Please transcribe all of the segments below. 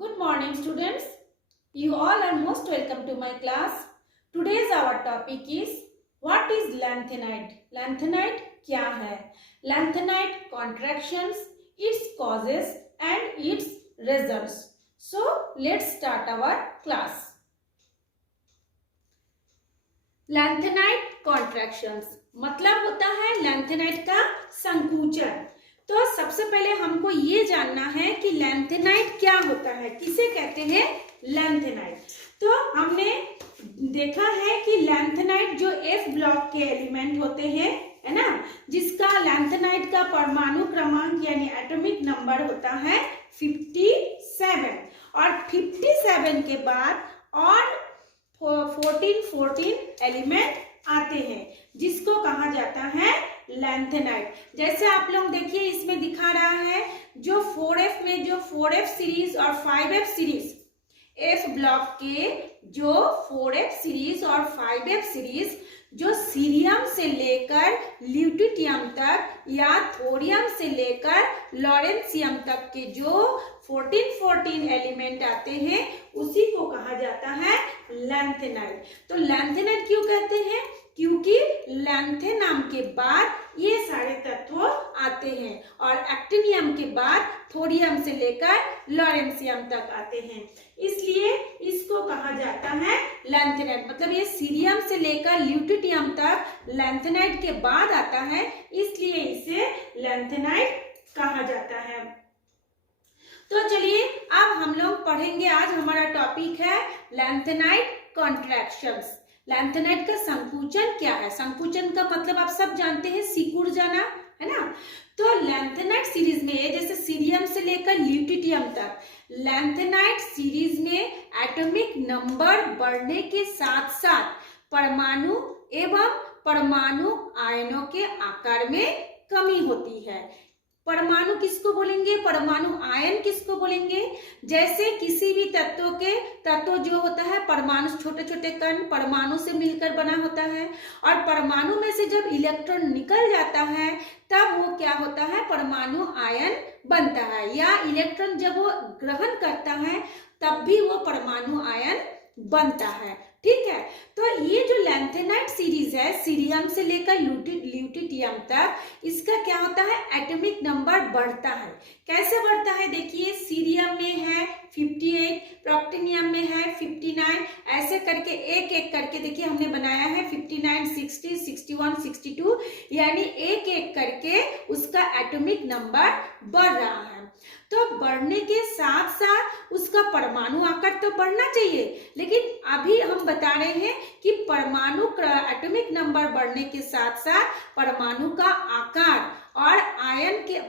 Good morning students. You all are most welcome to my class. Today's our topic is what is lanthanide? Lanthanide क्या है? Lanthanide contractions, its causes and its results. So let's start our class. Lanthanide contractions मतलब होता है lanthanide का संकुचन। तो सबसे पहले हमको ये जानना है कि लैंथेनाइड क्या होता है, किसे कहते हैं लैंथेनाइड। तो हमने देखा है कि लैंथेनाइड जो एफ ब्लॉक के एलिमेंट होते हैं, है ना, जिसका लैंथेनाइड का परमाणु क्रमांक यानी एटॉमिक नंबर होता है 57 और 57 के बाद और 14 एलिमेंट आते हैं जिसको कहा जाता है लैंथेनाइड। जैसे आप लोग देखिए इसमें दिखा रहा है जो 4F में जो 4F सीरीज और 5F सीरीज, F ब्लॉक के जो 4F सीरीज और 5F सीरीज जो सीरियम से लेकर ल्यूटियम तक या थोरियम से लेकर लॉरेंसियम तक के जो 14 एलिमेंट आते हैं उसी को कहा जाता है लैंथेनाइड। तो लैंथेनाइड क्यों कहते हैं? क्योंकि लैंथे नाम के बाद ये सारे तत्व आते हैं और एक्टिनियम के बाद थोरियम से लेकर लॉरेंसियम तक आते हैं, इसलिए इसको कहा जाता है लैंथेनाइड। मतलब ये सीरियम से लेकर ल्यूटियम तक लैंथेनाइड के बाद आता है, इसलिए इसे लैंथेनाइड कहा जाता है। तो चलिए अब हम लोग पढ़ेंगे, आज हमारा टॉपिक है लैंथेनाइड कॉन्ट्रैक्शंस। लैंथेनाइड का संकुचन क्या है? संकुचन का मतलब आप सब जानते हैं सिकुड़ जाना, है ना। तो लैंथेनाइड सीरीज में जैसे सीरियम से लेकर ल्यूटियम तक लैंथेनाइड सीरीज में एटॉमिक नंबर बढ़ने के साथ साथ परमाणु एवं परमाणु आयनों के आकार में कमी होती है। परमाणु किसको बोलेंगे? परमाणु आयन किसको बोलेंगे? जैसे किसी भी तत्व जो होता है परमाणु, छोटे छोटे कण परमाणु से मिलकर बना होता है और परमाणु में से जब इलेक्ट्रॉन निकल जाता है तब वो क्या होता है? परमाणु आयन बनता है, या इलेक्ट्रॉन जब वो ग्रहण करता है तब भी वो परमाणु आयन बनता है। ठीक है, तो ये जो लैंथेनाइड सीरीज है सीरियम से लेकर ल्यूटियम तक, इसका क्या होता है? एटॉमिक नंबर बढ़ता है। कैसे बढ़ता है? देखिए सीरियम में है 58, प्रोक्टिनियम में है 59, ऐसे करके एक एक करके देखिए हमने बनाया है 59, 60, 61, 62, यानी एक एक करके उसका एटॉमिक नंबर बढ़ रहा है। तो बढ़ने के साथ साथ उसका परमाणु आकार तो बढ़ना चाहिए, लेकिन अभी हम बता रहे हैं कि परमाणु एटॉमिक नंबर बढ़ने के साथ साथ परमाणु का आकार और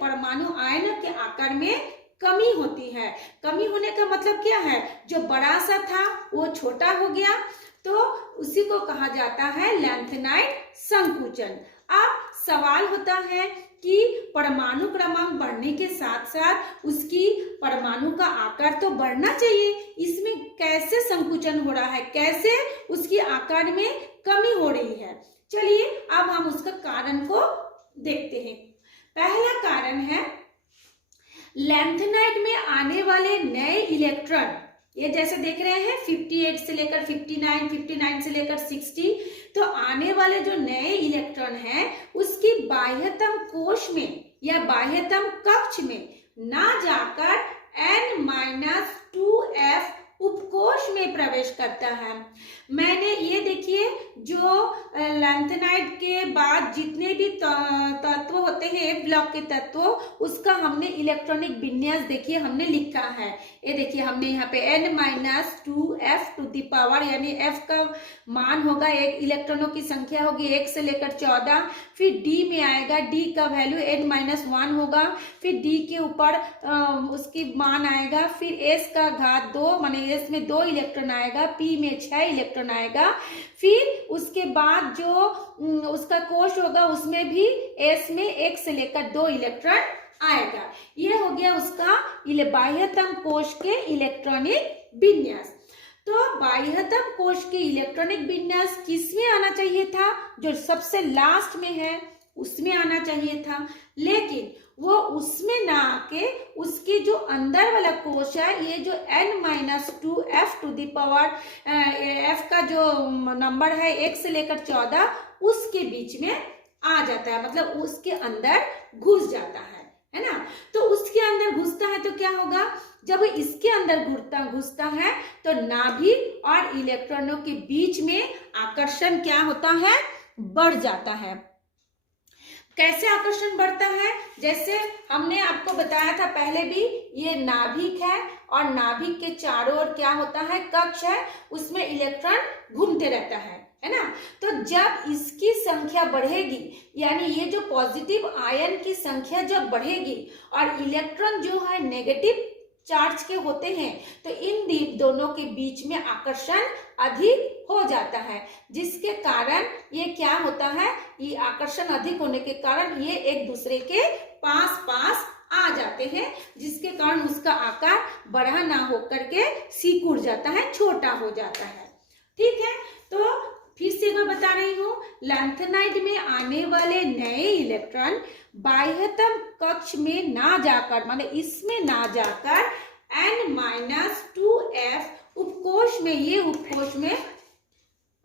परमाणु आयन के आकार में कमी होती है। कमी होने का मतलब क्या है? जो बड़ा सा था वो छोटा हो गया, तो उसी को कहा जाता है लैंथेनाइड संकुचन। अब सवाल होता है कि परमाणु क्रमांक बढ़ने के साथ साथ उसकी परमाणु का आकार तो बढ़ना चाहिए, इसमें कैसे संकुचन हो रहा है, कैसे उसकी आकार में कमी हो रही है? चलिए अब हम उसका कारण को देखते हैं। पहला कारण है लैंथेनाइड में आने वाले नए इलेक्ट्रॉन, ये जैसे देख रहे हैं 58 से लेकर 59, 59 से लेकर 60, तो आने वाले जो नए इलेक्ट्रॉन हैं उसकी बाह्यतम कोश में या बाह्यतम कक्ष में ना जाकर N-2F उपकोश में प्रवेश करता है। मैंने ये देखिए जो लैंथेनाइड के बाद जितने भी तत्व होते हैं एफ ब्लॉक के तत्व, उसका हमने इलेक्ट्रॉनिक विन्यास देखिए हमने लिखा है। ये देखिए हमने यहाँ पे N-2F टू दी पावर, यानी F का मान होगा, एक इलेक्ट्रॉनों की संख्या होगी 1 से लेकर 14, फिर D में आएगा, D का वैल्यू N-1 होगा, फिर D के ऊपर उसकी मान आएगा, फिर S का घात 2 माने S में 2 इलेक्ट्रॉन आएगा, P में 6 इलेक्ट्रॉन आएगा, फिर उसके बाद जो उसका कोश होगा उसमें भी S में 1 से लेकर 2 इलेक्ट्रॉन आएगा। ये हो गया उसका बाह्यतम कोश के इलेक्ट्रॉनिक विन्यास। तो बाह्यतम कोश के इलेक्ट्रॉनिक विन्यास किसमें आना चाहिए था? जो सबसे लास्ट में है उसमें आना चाहिए था, लेकिन वो उसमें ना आके उसके जो अंदर वाला कोश है, ये जो n-2 f to the power f का जो नंबर है 1 से लेकर 14, उसके बीच में आ जाता है, मतलब उसके अंदर घुस जाता है ना। तो उसके अंदर घुसता है तो क्या होगा, जब इसके अंदर घुसता है तो नाभिक और इलेक्ट्रॉनों के बीच में आकर्षण क्या होता है, बढ़ जाता है। कैसे आकर्षण बढ़ता है, जैसे हमने आपको बताया था पहले भी, ये नाभिक है और नाभिक के चारों ओर क्या होता है, कक्ष है, उसमें इलेक्ट्रॉन घूमते रहता है ना। तो जब इसकी संख्या बढ़ेगी, यानी ये जो पॉजिटिव आयन की संख्या जब बढ़ेगी और इलेक्ट्रॉन जो है नेगेटिव चार्ज के होते हैं, तो इन दोनों के बीच में आकर्षण अधिक हो जाता है, जिसके कारण ये क्या होता है, ये आकर्षण अधिक होने के कारण ये एक दूसरे के पास पास आ जाते हैं, जिसके कारण उसका आकार बड़ा ना होकर के सिकुड़ जाता है, छोटा हो जाता है। ठीक है, तो फिर से मैं बता रही हूँ, लैंथेनाइड में आने वाले नए इलेक्ट्रॉन बाह्यतम कक्ष में ना जाकर, माने इसमें ना जाकर n-2f उपकोष में, ये उपकोष में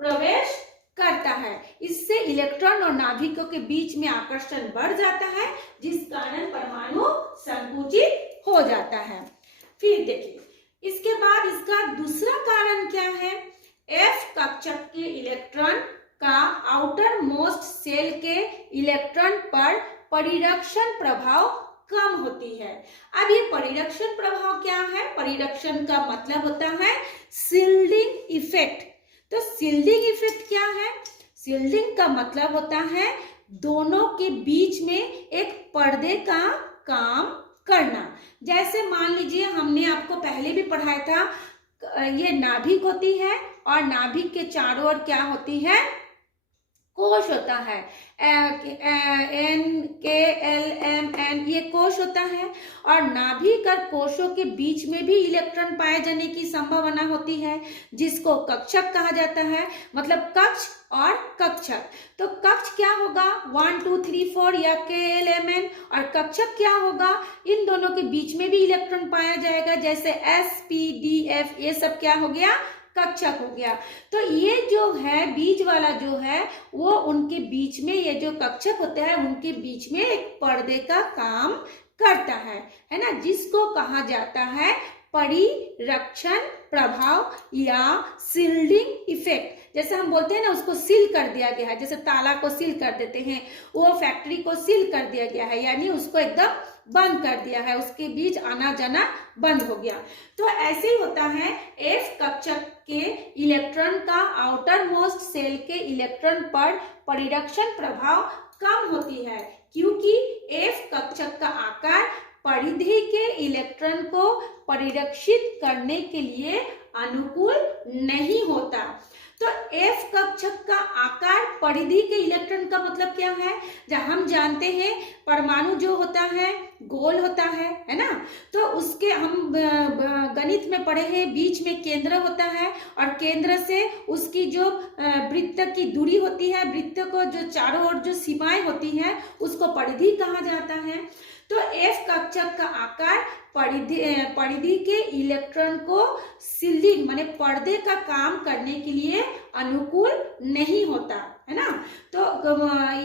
प्रवेश करता है। इससे इलेक्ट्रॉन और नाभिकों के बीच में आकर्षण बढ़ जाता है, जिस कारण परमाणु संकुचित हो जाता है। फिर देखिए, इसके बाद इसका दूसरा कारण क्या है, F कक्षक के इलेक्ट्रॉन का आउटर मोस्ट सेल के इलेक्ट्रॉन पर परिरक्षण प्रभाव कम होती है। अब ये परिरक्षण प्रभाव क्या है, परिरक्षण का मतलब होता है शील्डिंग इफेक्ट। तो शील्डिंग इफेक्ट क्या है, शील्डिंग का मतलब होता है दोनों के बीच में एक पर्दे का काम करना। जैसे मान लीजिए, हमने आपको पहले भी पढ़ाया था, ये नाभिक होती है और नाभिक के चारों ओर क्या होती है, कोश होता है, N ये कोश होता है, और नाभिक और कोशों के बीच में भी इलेक्ट्रॉन पाए जाने की संभावना होती है, जिसको कक्षक कहा जाता है, मतलब कक्ष और कक्षक। तो कक्ष क्या होगा, 1 2 3 4 या KLMN, और कक्षक क्या होगा, इन दोनों के बीच में भी इलेक्ट्रॉन पाया जाएगा, जैसे S-P-D-F, ये सब क्या हो गया, कक्षक हो गया। तो ये जो है बीच वाला जो है, वो उनके बीच में, ये जो कक्षक होते हैं उनके बीच में एक पर्दे का काम करता है ना, जिसको कहा जाता है परिरक्षण प्रभाव या शील्डिंग इफेक्ट। जैसे हम बोलते हैं ना, उसको सील कर दिया गया है, जैसे ताला को सील कर देते हैं, वो फैक्ट्री को सील कर दिया गया है, यानी उसको एकदम बंद कर दिया है, उसके बीच आना जाना बंद हो गया। तो ऐसे ही होता है, F कक्षक के इलेक्ट्रॉन का आउटर मोस्ट सेल के इलेक्ट्रॉन पर परिरक्षण प्रभाव कम होती है, क्योंकि F कक्षक का आकार परिधि के इलेक्ट्रॉन को परिरक्षित करने के लिए अनुकूल नहीं होता। तो F कक्षक का आकार परिधि के इलेक्ट्रॉन का मतलब क्या है, जब हम जानते हैं परमाणु जो होता है गोल होता है ना, तो उसके हम गणित में पढ़े हैं, बीच में केंद्र होता है, और केंद्र से उसकी जो वृत्त की दूरी होती है, वृत्त को जो चारों ओर जो सीमाएं होती हैं, उसको परिधि कहा जाता है। तो F कक्षक का आकार परिधि के इलेक्ट्रॉन को शील्डिंग माने पर्दे का काम करने के लिए अनुकूल नहीं होता है ना। तो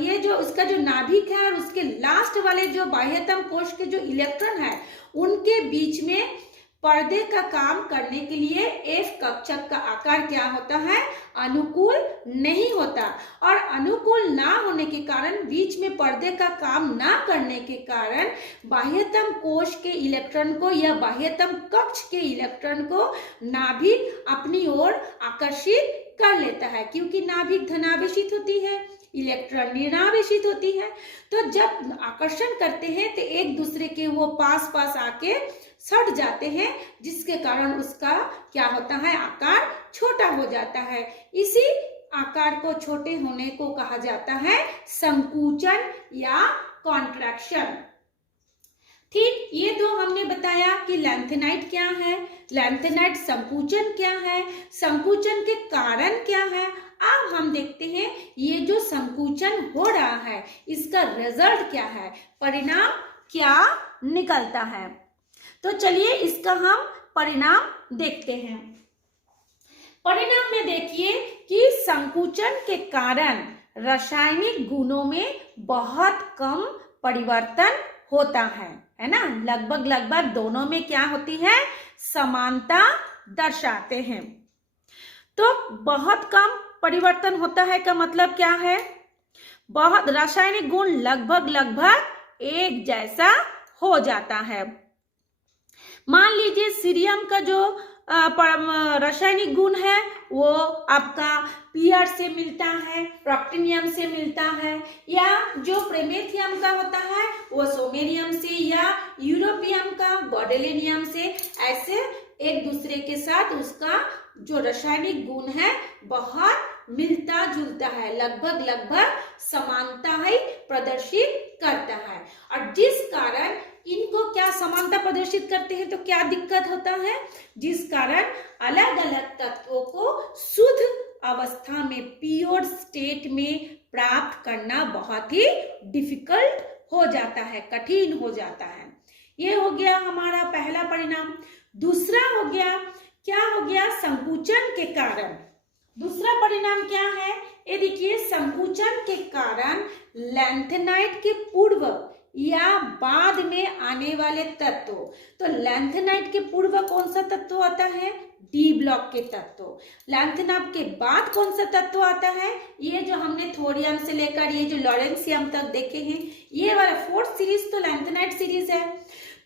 ये जो उसका जो नाभिक है और उसके लास्ट वाले जो बाह्यतम कोश के जो इलेक्ट्रॉन है, उनके बीच में पर्दे का काम करने के लिए F कक्षक का आकार क्या होता है, अनुकूल नहीं होता। और अनुकूल ना होने के कारण, बीच में पर्दे का काम ना करने के कारण, बाह्यतम कोश के इलेक्ट्रॉन को या बाह्यतम कक्ष के इलेक्ट्रॉन को नाभिक अपनी ओर आकर्षित कर लेता है, क्योंकि नाभिक धनावेशित होती है, इलेक्ट्रॉन ऋणावेशित होती है। तो जब आकर्षण करते हैं तो एक दूसरे के वो पास पास आके सट जाते हैं, जिसके कारण उसका क्या होता है, आकार छोटा हो जाता है। इसी आकार को छोटे होने को कहा जाता है संकुचन या कॉन्ट्रैक्शन। ठीक, ये तो हमने बताया कि लैंथेनाइट क्या है, लैंथेनाइट संकुचन क्या है, संकुचन के कारण क्या है। अब हम देखते हैं ये जो संकुचन हो रहा है इसका रिजल्ट क्या है, परिणाम क्या निकलता है। तो चलिए इसका हम परिणाम देखते हैं। परिणाम में देखिए कि संकुचन के कारण रासायनिक गुणों में बहुत कम परिवर्तन होता है ना। लगभग दोनों में क्या होती है, समानता दर्शाते हैं। तो बहुत कम परिवर्तन होता है का मतलब क्या है, बहुत रासायनिक गुण लगभग एक जैसा हो जाता है। मान लीजिए सीरियम का जो रासायनिक गुण है वो आपका पीआर से मिलता है, प्रोक्टिनियम से मिलता है, या जो प्रेमेथियम का होता है वो सोमेरियम से, या यूरोपियम का गॉडेलेनियम से। ऐसे एक दूसरे के साथ उसका जो रासायनिक गुण है बहुत मिलता जुलता है, लगभग समानता ही प्रदर्शित करता है। और जिस कारण इनको क्या समानता प्रदर्शित करते हैं तो क्या दिक्कत होता है, जिस कारण अलग अलग तत्वों को शुद्ध अवस्था में, प्योर स्टेट में प्राप्त करना बहुत ही डिफिकल्ट हो जाता है, कठिन हो जाता है। ये हो गया हमारा पहला परिणाम। दूसरा हो गया, क्या हो गया, संकुचन के कारण। दूसरा परिणाम क्या है, ये देखिए, संकुचन के कारण लैंथेनाइट के पूर्व या बाद में आने वाले तत्व। तो लैंथेनाइट के पूर्व कौन सा तत्व आता है, डी ब्लॉक के तत्व। लैंथेनाइट के बाद कौन सा तत्व आता है, ये जो हमने थोरियम से लेकर ये जो लॉरेंसियम तक देखे हैं, ये वाला फोर्थ सीरीज तो लैंथेनाइट सीरीज है।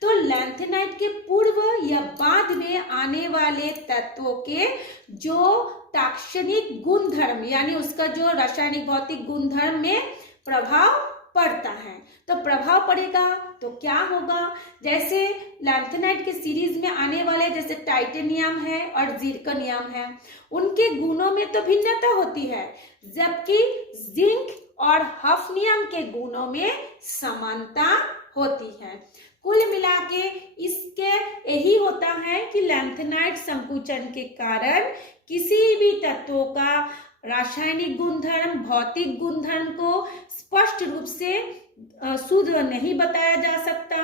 तो लैंथेनाइट के पूर्व या बाद में आने वाले तत्वों के जो ताक्षणिक गुणधर्म यानी उसका जो रासायनिक भौतिक गुणधर्म में प्रभाव पड़ता है, तो प्रभाव पड़ेगा तो क्या होगा, जैसे लैंथेनाइट के सीरीज में आने वाले जैसे टाइटेनियम है और जिरकनियम है, उनके गुणों में तो भिन्नता होती है, जबकि जिंक और हफनियम के गुणों में समानता होती है। कुल मिला के इसके यही होता है कि लैंथेनाइट संकुचन के कारण किसी भी तत्वों का रासायनिक गुणधर्म, भौतिक गुणधर्म को स्पष्ट रूप से शुद्ध नहीं बताया जा सकता,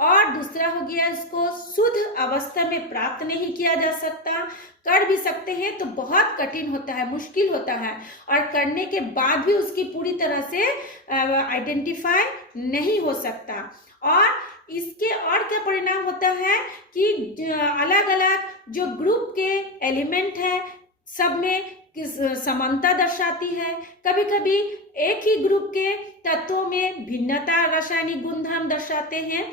और दूसरा हो गया इसको शुद्ध अवस्था में प्राप्त नहीं किया जा सकता। कर भी सकते हैं तो बहुत कठिन होता है, मुश्किल होता है, और करने के बाद भी उसकी पूरी तरह से आइडेंटिफाई नहीं हो सकता। और इसके और क्या परिणाम होता है कि अलग अलग जो ग्रुप के एलिमेंट है सब में समानता दर्शाती है, कभी कभी एक ही ग्रुप के तत्वों में भिन्नता रासायनिक गुणधर्म दर्शाते हैं।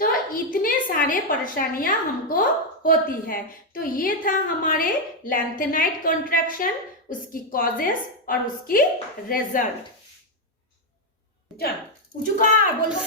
तो इतने सारे परेशानियां हमको होती है। तो ये था हमारे लैंथेनाइट कॉन्ट्रैक्शन, उसकी कॉजेस और उसकी रिजल्ट। चलो बोलो।